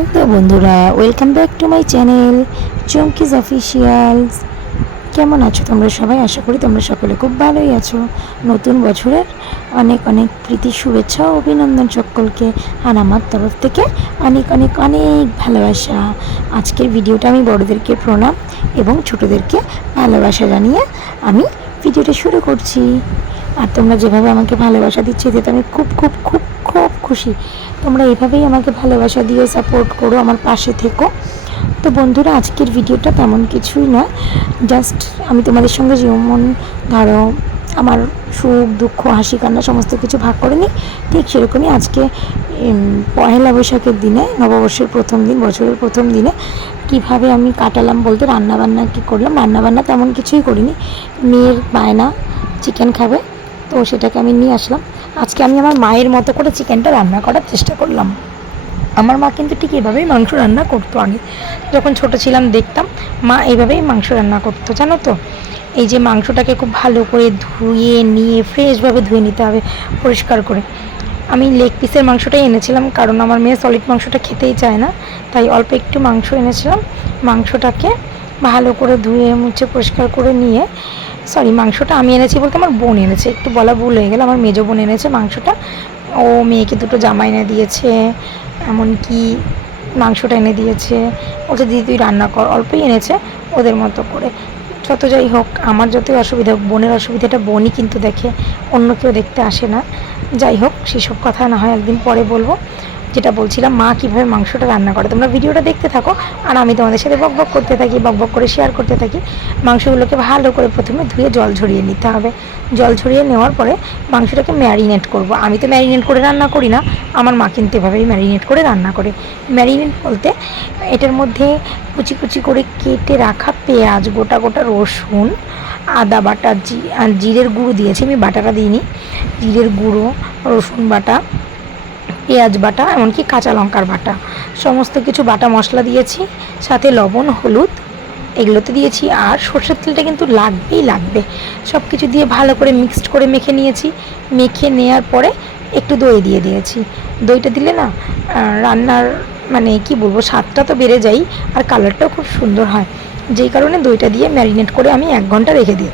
Hello বন্ধুরা welcome back to my channel Chomkiz officials কেমন আছো তোমরা সবাই? আশা করি তোমরা সকলে খুব ভালোই আছো। নতুন বছরের অনেক অনেক প্রীতি, শুভেচ্ছা ও অভিনন্দন সকলকে আর আমার তরফ থেকে অনেক অনেক অনেক ভালোবাসা। আজকের ভিডিওটা আমি বড়োদেরকে প্রণাম এবং ছোটোদেরকে ভালোবাসা জানিয়ে আমি ভিডিওটা শুরু করছি। আর তোমরা যেভাবে আমাকে ভালোবাসা দিচ্ছ, এতে তো আমি খুব খুব খুব খুব খুশি। তোমরা এভাবেই আমাকে ভালোবাসা দিয়ে সাপোর্ট করো আমার পাশে থেকো। তো বন্ধুরা, আজকের ভিডিওটা তেমন কিছুই না জাস্ট আমি তোমাদের সঙ্গে যেমন ধরো আমার সুখ, দুঃখ, হাসি, কান্না সমস্ত কিছু ভাগ করে নিই, ঠিক সেরকমই আজকে পহেলা বৈশাখের দিনে, নববর্ষের প্রথম দিন, বছরের প্রথম দিনে কীভাবে আমি কাটালাম বলতে রান্নাবান্না কী করলাম, রান্নাবান্না তেমন কিছুই করিনি। মেয়ের বায়না চিকেন খাবে, তো সেটাকে আমি নিয়ে আসলাম। আজকে আমি আমার মায়ের মতো করে চিকেনটা রান্না করার চেষ্টা করলাম। আমার মা কিন্তু ঠিক এভাবেই মাংস রান্না করতো আগে। যখন ছোট ছিলাম দেখতাম, মা এইভাবেই মাংস রান্না করতো, জানো তো? এই যে মাংসটাকে খুব ভালো করে ধুয়ে, নিয়ে ফ্রেশভাবে ধুয়ে নিতে হবে, পরিষ্কার করে। আমি লেগ পিসের মাংসটাই এনেছিলাম, কারণ আমার মেয়ে সলিড মাংসটা খেতেই চায় না। তাই অল্প একটু মাংস এনেছিলাম। মাংসটাকে ভালো করে ধুয়ে, মুছে, পরিষ্কার করে নিয়ে সরি মাংসটা আমি এনেছি বলতে আমার বোন এনেছে। একটু বলা ভুল হয়ে গেল, আমার মেজো বোন এনেছে মাংসটা। ও মেয়েকে দুটো জামা এনে দিয়েছে, এমনকি মাংসটা এনে দিয়েছে। বলছে দিদি, তুই রান্না কর। অল্পই এনেছে ওদের মতো করে। যত যাই হোক, আমার যতই অসুবিধা হোক, বোনের অসুবিধাটা বোনই কিন্তু দেখে, অন্য কেউ দেখতে আসে না। যাই হোক, সেসব কথা না হয় একদিন পরে বলব। যেটা বলছিলাম, মা কীভাবে মাংসটা রান্না করে। তোমরা ভিডিওটা দেখতে থাকো, আর আমি তোমাদের সাথে বক বক করতে থাকি বক বক করে শেয়ার করতে থাকি। মাংসগুলোকে ভালো করে প্রথমে ধুয়ে জল ঝরিয়ে নিতে হবে। জল ঝরিয়ে নেওয়ার পরে মাংসটাকে ম্যারিনেট করব। আমি তো ম্যারিনেট করে রান্না করি না, আমার মা কিন্তু এভাবেই ম্যারিনেট করে রান্না করে। ম্যারিনেট বলতে এটার মধ্যে কুচি কুচি করে কেটে রাখা পেঁয়াজ, গোটা গোটা রসুন, আদা বাটা, জি জিরের গুঁড়ো দিয়েছি, আমি বাটাটা দিইনি। জিরের গুঁড়ো, রসুন বাটা পেঁয়াজ বাটা, এমনকি কাঁচা লঙ্কার বাটা। সমস্ত কিছু বাটা মশলা দিয়েছি, সাথে লবণ, হলুদ, এগুলোতে দিয়েছি। আর সর্ষের তেলটা কিন্তু লাগবেই লাগবে। সব কিছু দিয়ে ভালো করে মিক্সড করে মেখে নিয়েছি। মেখে নেওয়ার পরে একটু দই দিয়ে দিয়েছি। দইটা দিলে না রান্নার মানে কি বলব, স্বাদটা তো বেড়ে যায় আর কালারটাও খুব সুন্দর হয়। যেই কারণে দইটা দিয়ে ম্যারিনেট করে আমি এক ঘণ্টা রেখে দিই।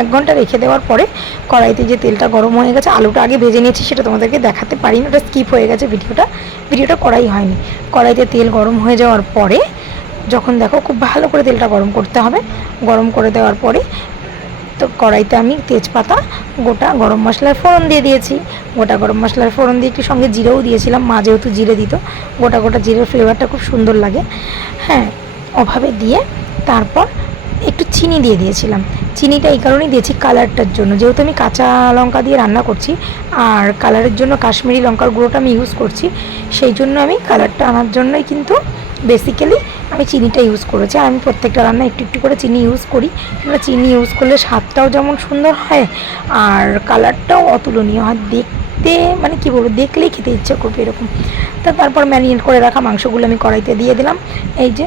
এক ঘণ্টা রেখে দেওয়ার পরে কড়াইতে যে তেলটা গরম হয়ে গেছে, আলুটা আগে ভেজে নিয়েছি, সেটা তোমাদেরকে দেখাতে পারিনি, ওটা স্কিপ হয়ে গেছে ভিডিওটা ভিডিওটা করাই হয়নি। কড়াইতে তেল গরম হয়ে যাওয়ার পরে যখন দেখো খুব ভালো করে তেলটা গরম করতে হবে, গরম করে দেওয়ার পরে তো কড়াইতে আমি তেজপাতা, গোটা গরম মশলার ফোড়ন দিয়ে দিয়েছি। গোটা গরম মশলার ফোড়ন দিয়ে একটু সঙ্গে জিরেও দিয়েছিলাম, মা যেহেতু জিরে দিত, গোটা গোটা জিরের ফ্লেভারটা খুব সুন্দর লাগে। হ্যাঁ ওভাবে দিয়ে তারপর একটু চিনি দিয়ে দিয়েছিলাম। চিনিটা এই কারণেই দিয়েছি কালারটার জন্য। যেহেতু আমি কাঁচা লঙ্কা দিয়ে রান্না করছি, আর কালারের জন্য কাশ্মীরি লঙ্কার গুঁড়োটা আমি ইউজ করছি, সেই জন্য আমি কালারটা আনার জন্যই কিন্তু বেসিক্যালি আমি চিনিটা ইউজ করেছি। আমি প্রত্যেকটা রান্না একটু একটু করে চিনি ইউজ করি। কেননা চিনি ইউজ করলে স্বাদটাও যেমন সুন্দর হয়, আর কালারটাও অতুলনীয় হয়। দেখতে মানে কি বলব, দেখলেই খেতে ইচ্ছে করবে এরকম। তা তারপর ম্যারিনেট করে রাখা মাংসগুলো আমি কড়াইতে দিয়ে দিলাম। এই যে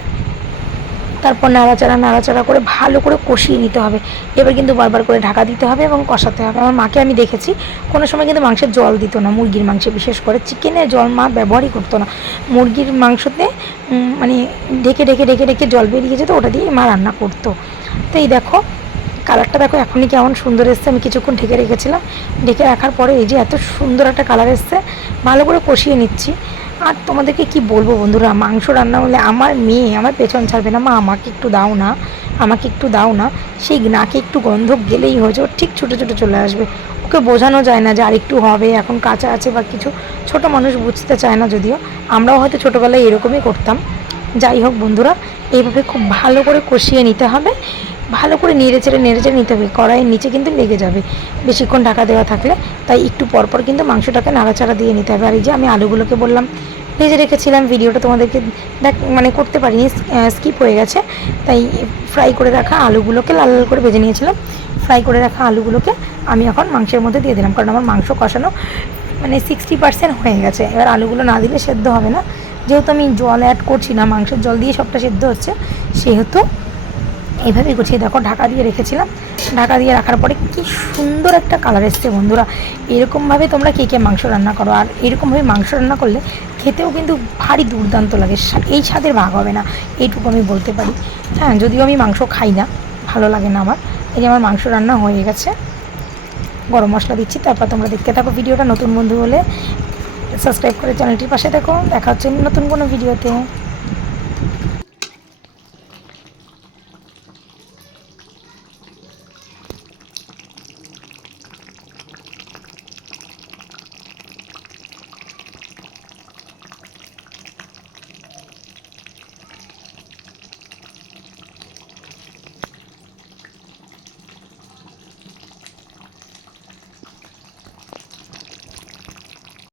তারপর নাড়াচাড়া নাড়াচাড়া করে ভালো করে কষিয়ে নিতে হবে। এবার কিন্তু বারবার করে ঢাকা দিতে হবে এবং কষাতে হবে। আমার মাকে আমি দেখেছি, কোনো সময় কিন্তু মাংসের জল দিত না, মুরগির মাংসে, বিশেষ করে চিকেনে জল মা ব্যবহারই করতো না। মুরগির মাংসতে মানে ঢেকে ঢেকে ঢেকে ঢেকে জল বেরিয়ে যেত, ওটা দিয়ে মা রান্না করতো। তো এই দেখো, কালারটা দেখো এখনই কেমন সুন্দর এসছে। আমি কিছুক্ষণ ঢেকে রেখেছিলাম। ঢেকে রাখার পরে এই যে এত সুন্দর একটা কালার এসছে, ভালো করে কষিয়ে নিচ্ছি। আর তোমাদেরকে কি বলব বন্ধুরা, মাংস রান্না হলে আমার মেয়ে আমার পেছন ছাড়বে না। মা, আমাকে একটু দাও না, আমাকে একটু দাও না। সেই নাকে একটু গন্ধ গেলেই হয়েছে ওর ঠিক ছোটো ছোটো চলে আসবে। ওকে বোঝানো যায় না যে আর একটু হবে, এখন কাঁচা আছে বা কিছু। ছোট মানুষ বুঝতে চায় না যদিও। আমরাও হয়তো ছোটোবেলায় এরকমই করতাম। যাই হোক বন্ধুরা, এইভাবে খুব ভালো করে কষিয়ে নিতে হবে। ভালো করে নেড়ে চেড়ে নেড়ে চেড়ে নিতে হবে। কড়াইয়ের নিচে কিন্তু লেগে যাবে। বেশিক্ষণ ঢাকা দেওয়া থাকলে তাই একটু পরপর কিন্তু মাংসটাকে নাড়াচাড়া দিয়ে নিতে হবে। আর এই যে আমি আলুগুলোকে বললাম, ভেজে রেখেছিলাম ভিডিওটা তোমাদেরকে দেখ মানে করতে পারিনি স্কিপ হয়ে গেছে। তাই ফ্রাই করে রাখা আলুগুলোকে লাল লাল করে ভেজে নিয়েছিলাম। ফ্রাই করে রাখা আলুগুলোকে আমি এখন মাংসের মধ্যে দিয়ে দিলাম। কারণ আমার মাংস কষানো মানে সিক্সটি পার্সেন্ট হয়ে গেছে। এবার আলুগুলো না দিলে সেদ্ধ হবে না। যেহেতু আমি জল অ্যাড করছি না, মাংসের জল দিয়ে সবটা সেদ্ধ হচ্ছে, সেহেতু এইভাবেই গুছিয়ে দেখো, ঢাকা দিয়ে রেখেছিলাম। ঢাকা দিয়ে রাখার পরে কি সুন্দর একটা কালার এসছে বন্ধুরা। এরকমভাবে তোমরা কে কে মাংস রান্না করো, আর এরকমভাবে মাংস রান্না করলে খেতেও কিন্তু ভারী দুর্দান্ত লাগে। এই স্বাদের ভাগ হবে না, এইটুকু আমি বলতে পারি। হ্যাঁ যদিও আমি মাংস খাই না, ভালো লাগে না আমার। এই যে আমার মাংস রান্না হয়ে গেছে, গরম মশলা দিচ্ছি। তারপর তোমরা দেখতে থাকো ভিডিওটা। নতুন বন্ধু হলে সাবস্ক্রাইব করে চ্যানেলটির পাশে দেখো। দেখা হচ্ছে নতুন কোনো ভিডিওতে